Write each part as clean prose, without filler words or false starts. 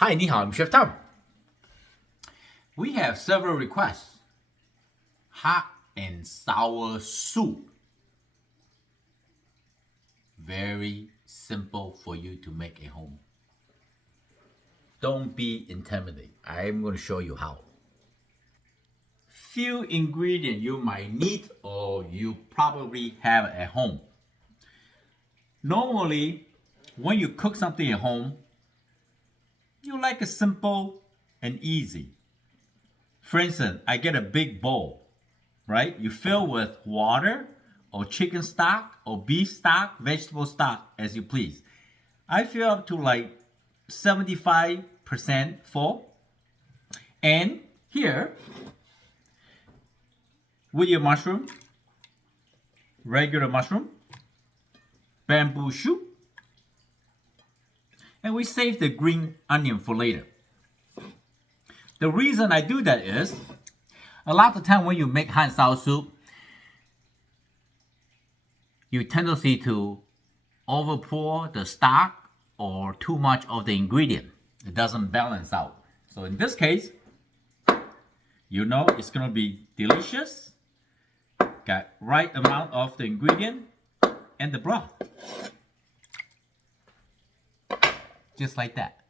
Hi, 你好, I'm Chef Tom. We have several requests. Hot and sour soup. Very simple for you to make at home. Don't be intimidated. I'm going to show you how. Few ingredients you might need or you probably have at home. Normally, when you cook something at home, you like it simple and easy. For instance, I get a big bowl, right? You fill with water or chicken stock or beef stock, vegetable stock, as you please. I fill up to like 75% full. And here, with your mushroom, regular mushroom, bamboo shoot, and we save the green onion for later. The reason I do that is, a lot of the time when you make hot and sour soup, you tendency to overpour the stock or too much of the ingredient. It doesn't balance out. So in this case, you know it's gonna be delicious. Got right amount of the ingredient and the broth. Just like that.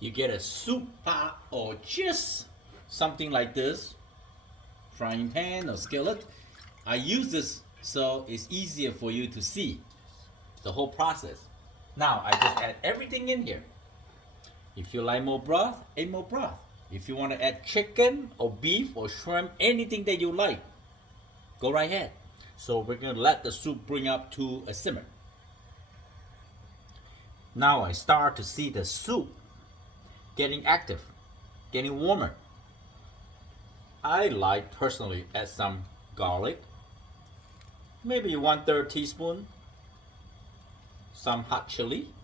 You get a soup pot or just something like this, frying pan or skillet. I use this so it's easier for you to see the whole process. Now I just add everything in here. If you like more broth, add more broth. If you want to add chicken or beef or shrimp, anything that you like, go right ahead. So we're going to let the soup bring up to a simmer. Now I start to see the soup getting active, getting warmer. I like personally add some garlic, maybe 1/3 teaspoon, some hot chili,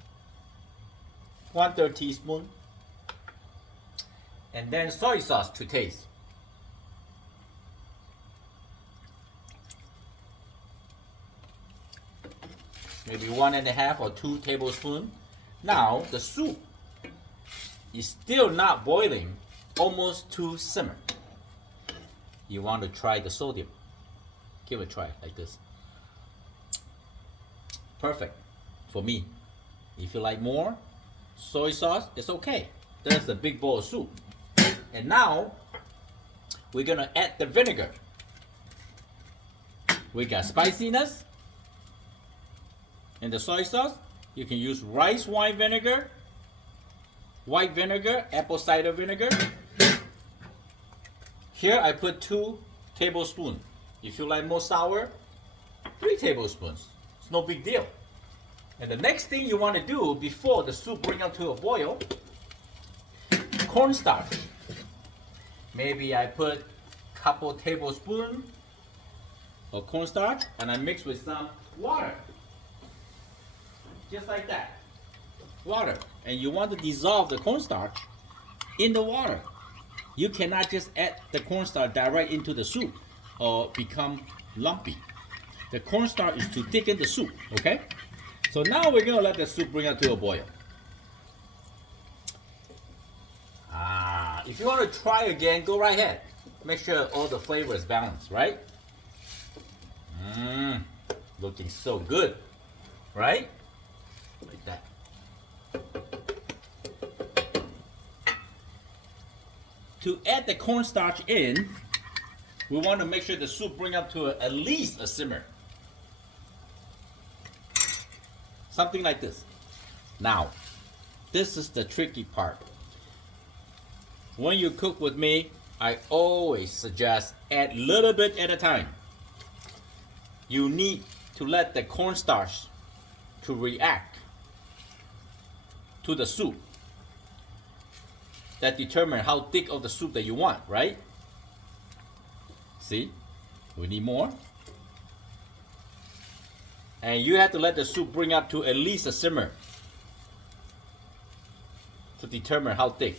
1/3 teaspoon, and then soy sauce to taste. Maybe 1.5 or 2 tablespoons. Now the soup is still not boiling, almost to simmer. You want to try the sodium. Give it a try like this. Perfect for me. If you like more soy sauce, it's okay. There's a big bowl of soup. And now we're gonna add the vinegar. We got spiciness and the soy sauce. You can use rice wine vinegar, white vinegar, apple cider vinegar. Here I put 2 tablespoons. If you like more sour, 3 tablespoons. It's no big deal. And the next thing you want to do before the soup brings up to a boil, cornstarch. Maybe I put a couple tablespoons of cornstarch and I mix with some water. Just like that. Water. And you want to dissolve the cornstarch in the water. You cannot just add the cornstarch direct into the soup or become lumpy. The cornstarch is to thicken the soup, okay? So now we're gonna let the soup bring up to a boil. If you want to try again, go right ahead. Make sure all the flavor is balanced, right? Looking so good, right? Like that. To add the cornstarch in, we want to make sure the soup bring up to at least a simmer. Something like this. Now, this is the tricky part. When you cook with me, I always suggest add a little bit at a time. You need to let the cornstarch to react to the soup. That determines how thick of the soup that you want, right? See, we need more. And you have to let the soup bring up to at least a simmer to determine how thick.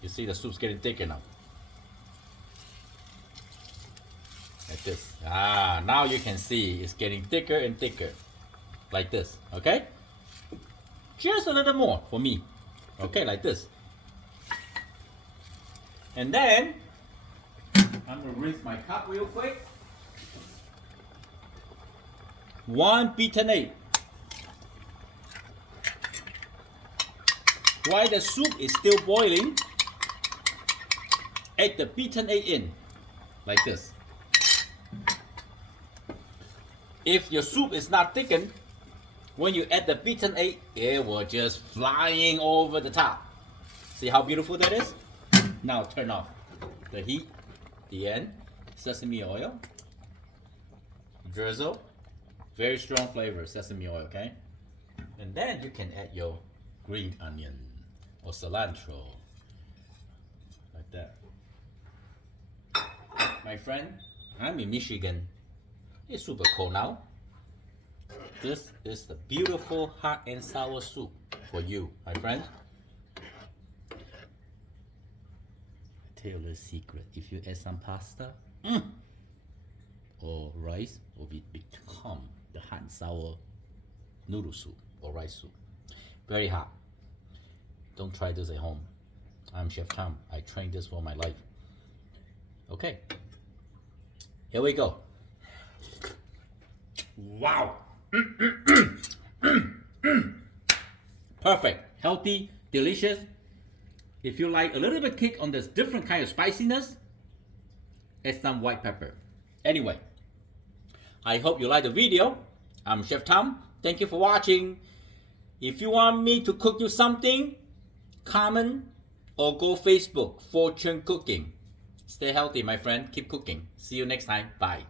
You see the soup's getting thicker now. Like this. Now you can see it's getting thicker and thicker. Like this, okay? Just a little more for me. Okay, like this. And then, I'm gonna rinse my cup real quick. 1 beaten egg. While the soup is still boiling, add the beaten egg in, like this. If your soup is not thickened, when you add the beaten egg, it will just flying over the top. See how beautiful that is? Now turn off the heat, the end, sesame oil, drizzle, very strong flavor, sesame oil, okay? And then you can add your green onion or cilantro, like that. My friend, I'm in Michigan. It's super cold now. This is the beautiful hot and sour soup for you, my friend. I tell you a little secret. If you add some pasta or rice, it will become the hot and sour noodle soup or rice soup. Very hot. Don't try this at home. I'm Chef Tom. I trained this for my life. Okay. Here we go. Wow. Perfect. Healthy, delicious. If you like a little bit kick on this different kind of spiciness, add some white pepper. Anyway, I hope you like the video. I'm Chef Tom. Thank you for watching. If you want me to cook you something, comment or go Facebook, Fortune Cooking. Stay healthy, my friend. Keep cooking. See you next time. Bye.